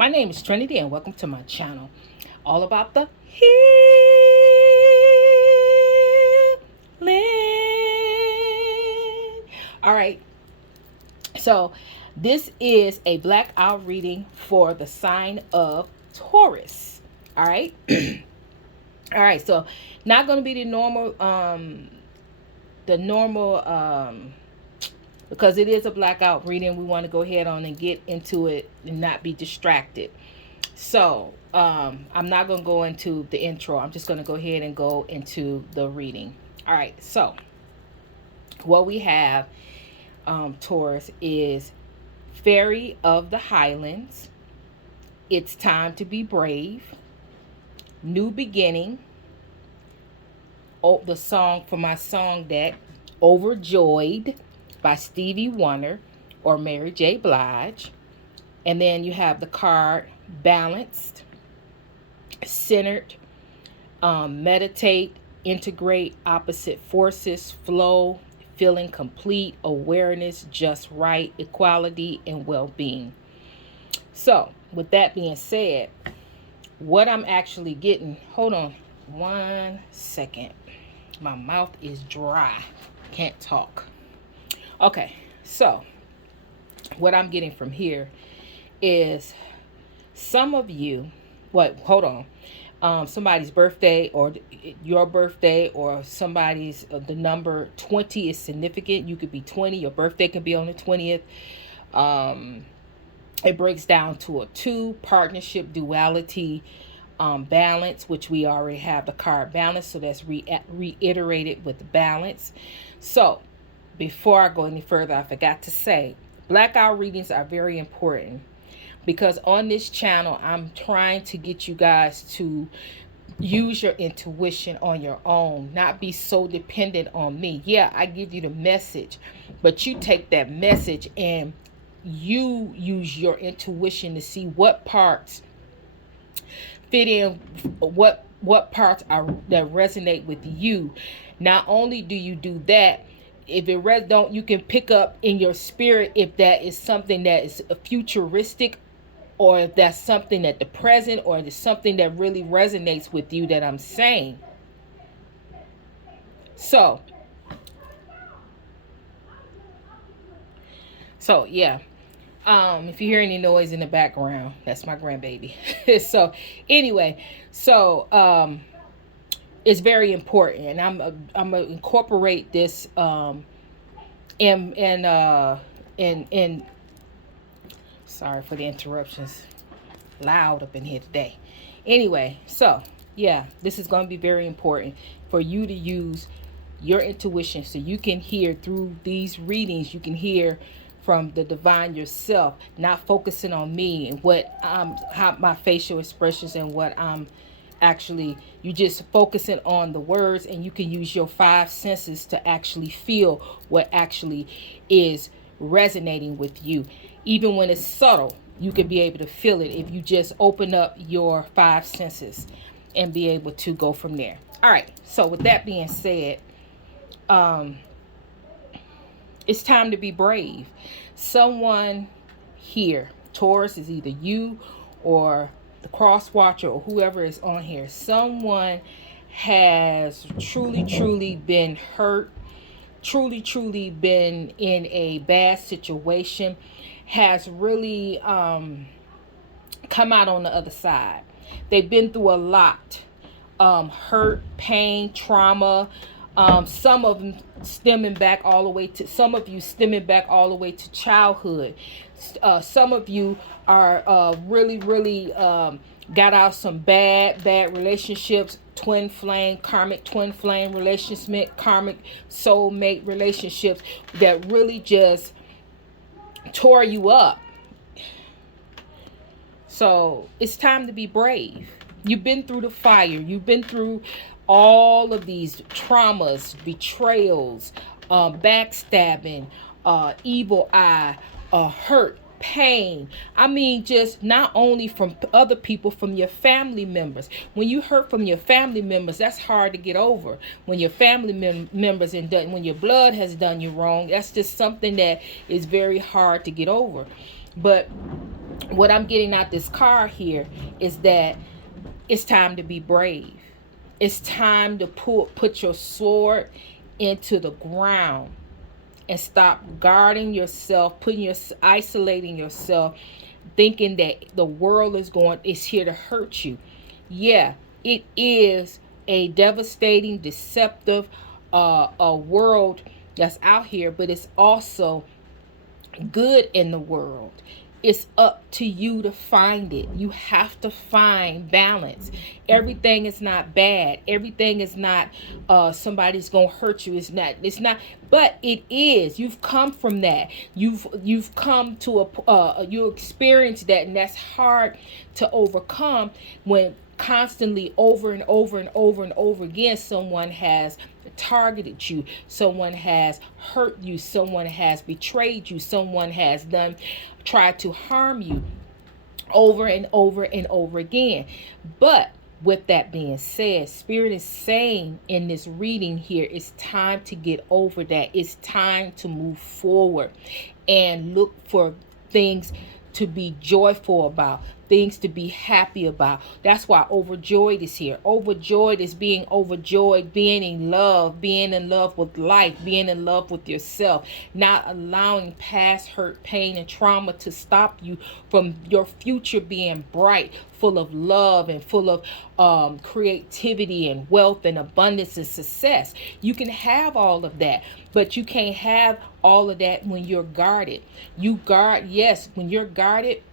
My name is Trinity and welcome to my channel. All about the healing. All right. So this is a blackout reading for the sign of Taurus. All right. All right. So not going to be the normal because it is a blackout reading. We want to go ahead on and get into it and not be distracted. So I'm not going to go into the intro. I'm just going to go ahead and go into the reading. All right. So what we have, Taurus, is Fairy of the Highlands. It's time to be brave. New beginning. Oh, the song for my song deck, Overjoyed by Stevie Wonder or Mary J. Blige. And then you have the card Balanced, Centered, Meditate, Integrate, Opposite Forces, Flow, Feeling Complete, Awareness, Just Right, Equality, and Well-Being. So with that being said, what I'm actually getting, hold on 1 second. My mouth is dry. Can't talk. Okay, so what I'm getting from here is some of you, hold on. Somebody's birthday or your birthday or somebody's, the number 20 is significant. You could be 20. Your birthday could be on the 20th. It breaks down to a 2, partnership, duality, balance, which we already have the card balance. So that's reiterated with balance. So before I go any further, I forgot to say, blackout readings are very important because on this channel, I'm trying to get you guys to use your intuition on your own, not be so dependent on me. Yeah, I give you the message, but you take that message and you use your intuition to see what parts fit in, what parts are that resonate with you. Not only do you do that, if it don't, you can pick up in your spirit if that is something that is futuristic, or if that's something at the present, or it's something that really resonates with you that I'm saying. So yeah. If you hear any noise in the background, that's my grandbaby. So anyway, so it's very important, and I'm gonna incorporate this in sorry for the interruptions. Loud up in here today. Anyway, so yeah, this is going to be very important for you to use your intuition so you can hear through these readings. You can hear from the divine yourself, not focusing on me and what how my facial expressions and what I'm actually, you just focusing on the words, and you can use your 5 senses to actually feel what actually is resonating with you. Even when it's subtle, you can be able to feel it if you just open up your 5 senses and be able to go from there. All right, so with that being said, it's time to be brave. Someone here, Taurus, is either you or the cross watcher or whoever is on here. Someone has truly been hurt, truly been in a bad situation, has really come out on the other side. They've been through a lot, hurt, pain, trauma. Some of them stemming back all the way to, some of you stemming back all the way to childhood. Some of you are really got out some bad relationships, twin flame, karmic twin flame relationships, karmic soulmate relationships that really just tore you up. So it's time to be brave. You've been through the fire. You've been through all of these traumas, betrayals, backstabbing, evil eye, hurt, pain. I mean, just not only from other people, from your family members. When you hurt from your family members, that's hard to get over. When your family members when your blood has done you wrong, that's just something that is very hard to get over. But what I'm getting out this card here is that it's time to be brave. It's time to put your sword into the ground and stop guarding yourself, isolating yourself, thinking that the world is here to hurt you. Yeah, it is a devastating, deceptive a world that's out here, but it's also good in the world. It's up to you to find it. You have to find balance. Everything is not bad. Everything is not somebody's gonna hurt you. It's not, but it is. You've come from that. You've come to you experienced that, and that's hard to overcome when constantly over and over and over and over again someone has targeted you, someone has hurt you, someone has betrayed you, someone has tried to harm you over and over and over again. But with that being said, Spirit is saying in this reading here, it's time to get over that. It's time to move forward and look for things to be joyful about, things to be happy about. That's why overjoyed is here. Overjoyed is being overjoyed, being in love with life, being in love with yourself, not allowing past hurt, pain, and trauma to stop you from your future being bright, full of love and full of creativity and wealth and abundance and success. You can have all of that, but you can't have all of that when you're guarded. When you're guarded,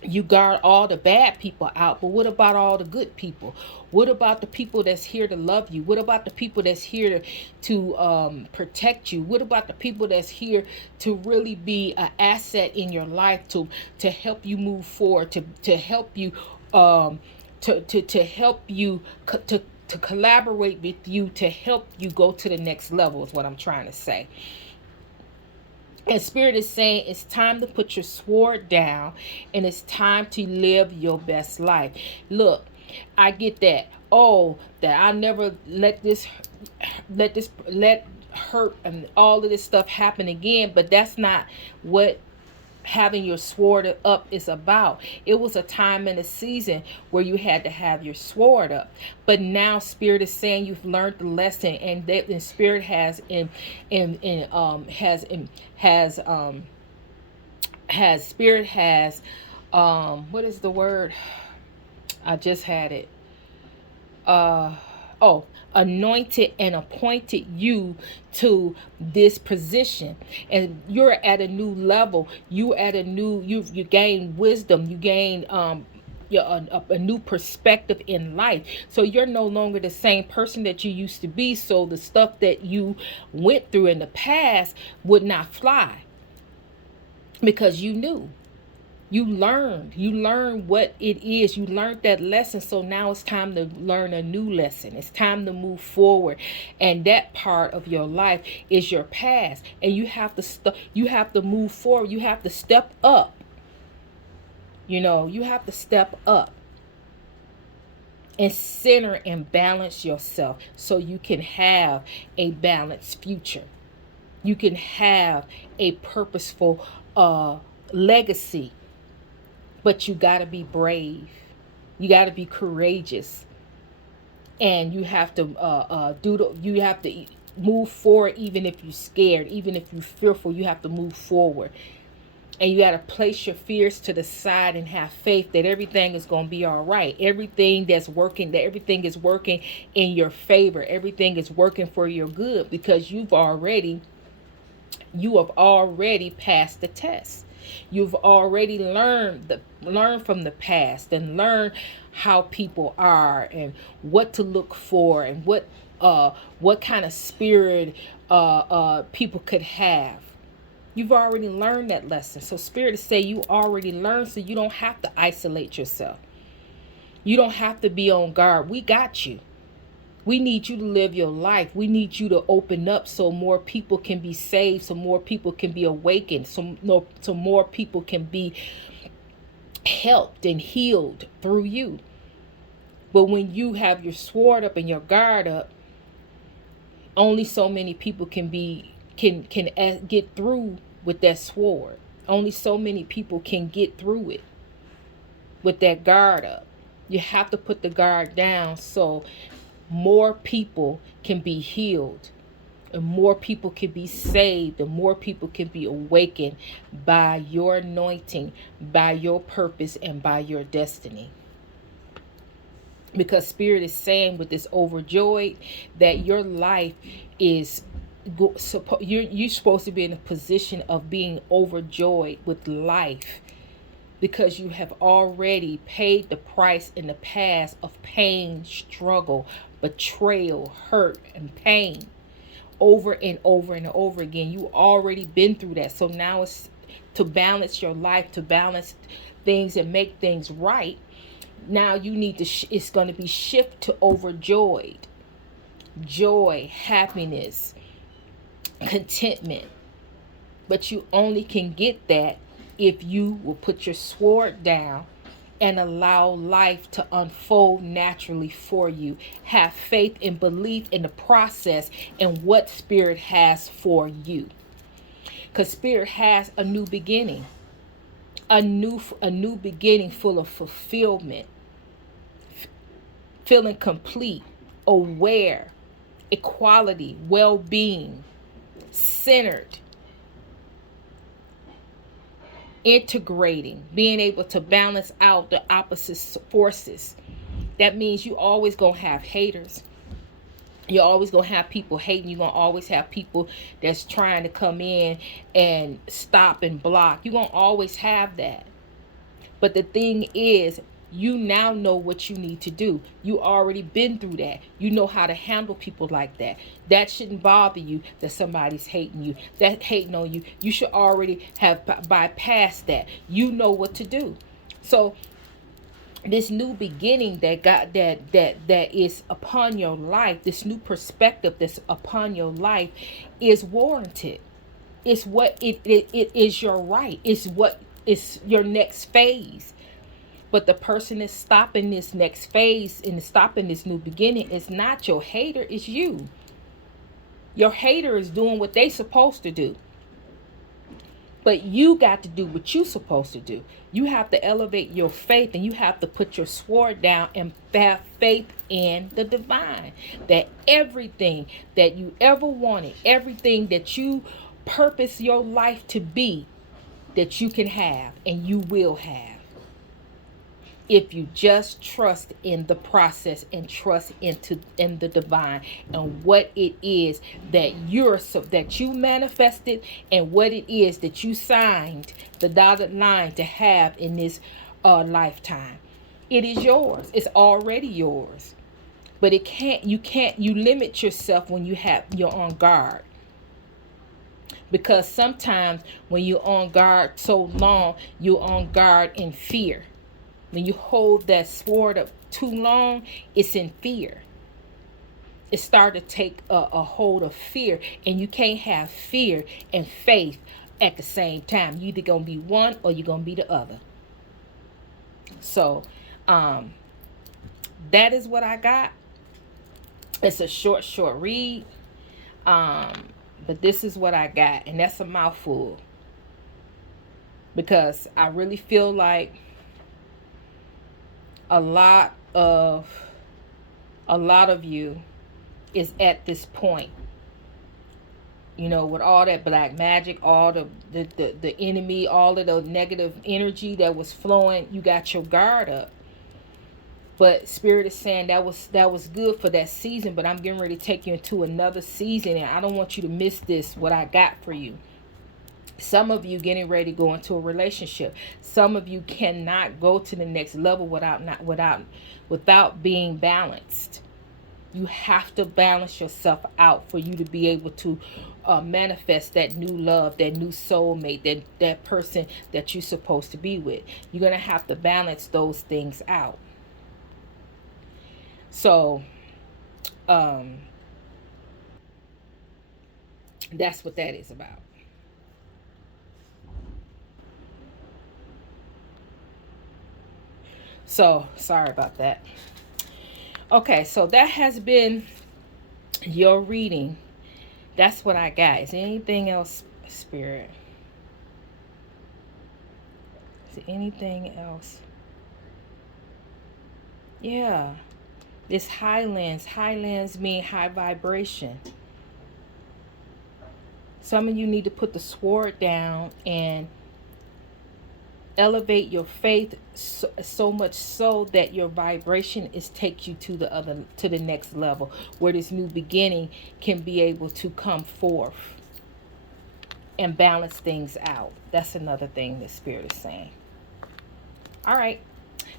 you guard all the bad people out, but what about all the good people? What about the people that's here to love you? What about the people that's here to protect you? What about the people that's here to really be an asset in your life, to help you move forward, to help you to help you to collaborate with you, to help you go to the next level, is what I'm trying to say. And Spirit is saying it's time to put your sword down, and it's time to live your best life. Look, I get that. Oh, that I never let hurt and all of this stuff happen again. But that's not what having your sword up is about. It was a time in a season where you had to have your sword up, but now Spirit is saying you've learned the lesson, and that the Spirit has Spirit has what is the word? I just had it. Anointed and appointed you to this position, and you're at a new level. You gain wisdom. You gain a new perspective in life. So you're no longer the same person that you used to be. So the stuff that you went through in the past would not fly, because you learned what it is. You learned that lesson. So now it's time to learn a new lesson. It's time to move forward. And that part of your life is your past. And you have to move forward. You have to step up. You have to step up and center and balance yourself so you can have a balanced future. You can have a purposeful legacy. But you got to be brave. You got to be courageous. And you have to you have to move forward, even if you're scared, even if you're fearful. You have to move forward. And you got to place your fears to the side and have faith that everything is going to be all right. Everything is working in your favor. Everything is working for your good, because you have already passed the test. You've already learned from the past, and learn how people are, and what to look for, and what kind of spirit people could have. You've already learned that lesson. So Spirit is saying you already learned, so you don't have to isolate yourself. You don't have to be on guard. We got you. We need you to live your life. We need you to open up so more people can be saved, so more people can be awakened, so more people can be helped and healed through you. But when you have your sword up and your guard up, only so many people can get through with that sword. Only so many people can get through it with that guard up. You have to put the guard down so more people can be healed, and more people can be saved, and more people can be awakened by your anointing, by your purpose, and by your destiny. Because Spirit is saying with this overjoyed that your life is you're supposed to be in a position of being overjoyed with life, because you have already paid the price in the past of pain, struggle, betrayal, hurt, and pain over and over and over again. You already been through that. So now it's to balance your life, to balance things and make things right. Now you need to it's going to be shift to overjoyed, joy, happiness, contentment. But you only can get that if you will put your sword down and allow life to unfold naturally for you. Have faith and belief in the process and what Spirit has for you. Because Spirit has a new beginning. A new beginning full of fulfillment. Feeling complete, aware, equality, well-being, centered, integrating, being able to balance out the opposite forces. That means you always gonna have haters. You're always gonna have people hating. You're gonna always have people that's trying to come in and stop and block. You're gonna always have that. But the thing is, you now know what you need to do. You already been through that. You know how to handle people like that. That shouldn't bother you that somebody's hating you, that hating on you. You should already have bypassed that. You know what to do. So this new beginning that is upon your life, this new perspective that's upon your life is warranted. It's what it is your right. It's what is your next phase. But the person that's stopping this next phase and stopping this new beginning is not your hater, it's you. Your hater is doing what they supposed to do. But you got to do what you supposed to do. You have to elevate your faith, and you have to put your sword down and have faith in the divine. That everything that you ever wanted, everything that you purpose your life to be, that you can have and you will have. If you just trust in the process and trust in the divine and what it is that you manifested and what it is that you signed the dotted line to have in this lifetime, it is yours. It's already yours. But you limit yourself when you're on guard. Because sometimes when you're on guard so long, you're on guard in fear. When you hold that sword up too long, it's in fear. It starts to take a hold of fear. And you can't have fear and faith at the same time. You're either going to be one or you're going to be the other. So, that is what I got. It's a short read. But this is what I got. And that's a mouthful. Because I really feel like a lot of you is at this point, with all that black magic, all the enemy, all of the negative energy that was flowing. You got your guard up, but Spirit is saying that was good for that season, but I'm getting ready to take you into another season, and I don't want you to miss this, what I got for you. Some of you getting ready to go into a relationship. Some of you cannot go to the next level without being balanced. You have to balance yourself out for you to be able to manifest that new love, that new soulmate, that person that you're supposed to be with. You're going to have to balance those things out. So, that's what that is about. So, sorry about that. Okay, so that has been your reading. That's what I got. Is there anything else, Spirit? there anything else? Yeah. This highlands. Highlands mean high vibration. Some of you need to put the sword down and elevate your faith so much so that your vibration is take you to the next level, where this new beginning can be able to come forth and balance things out. That's another thing the Spirit is saying. All right.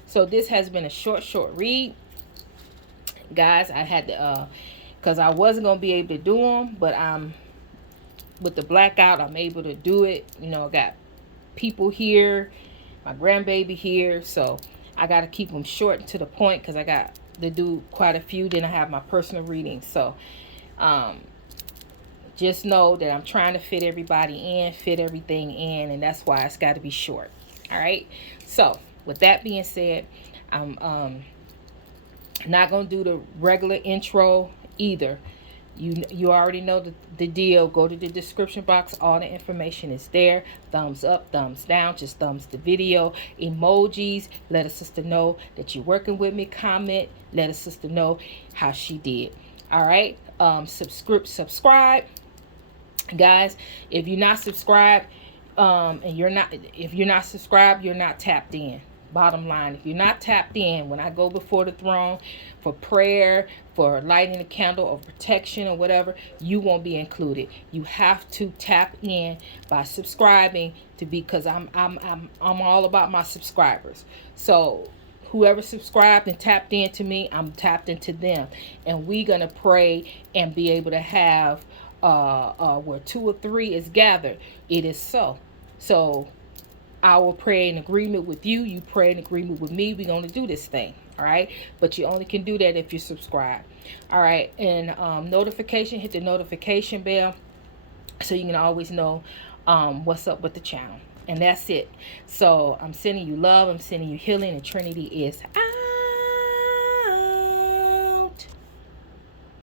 So this has been a short read. Guys, I had to, because I wasn't going to be able to do them, but with the blackout, I'm able to do it. You know, I got people here, my grandbaby here, so I got to keep them short and to the point because I got to do quite a few. Then I have my personal readings. So, just know that I'm trying to fit everybody in, fit everything in, and that's why it's got to be short. All right. So with that being said, I'm not gonna do the regular intro either. You already know the deal. Go to the description box. All the information is there. Thumbs up, thumbs down. Just thumbs the video. Emojis. Let a sister know that you're working with me. Comment. Let a sister know how she did. All right. Subscribe. Guys, if you're not subscribed, if you're not subscribed, you're not tapped in. Bottom line, if you're not tapped in, when I go before the throne for prayer, for lighting a candle or protection or whatever, you won't be included. You have to tap in by subscribing because I'm all about my subscribers. So whoever subscribed and tapped into me, I'm tapped into them, and we're gonna pray and be able to have where 2 or 3 is gathered, it is so. So I will pray in agreement with you. You pray in agreement with me. We're going to do this thing. All right. But you only can do that if you subscribe. All right. And notification, hit the notification bell so you can always know what's up with the channel. And that's it. So I'm sending you love. I'm sending you healing. And Trinity is out.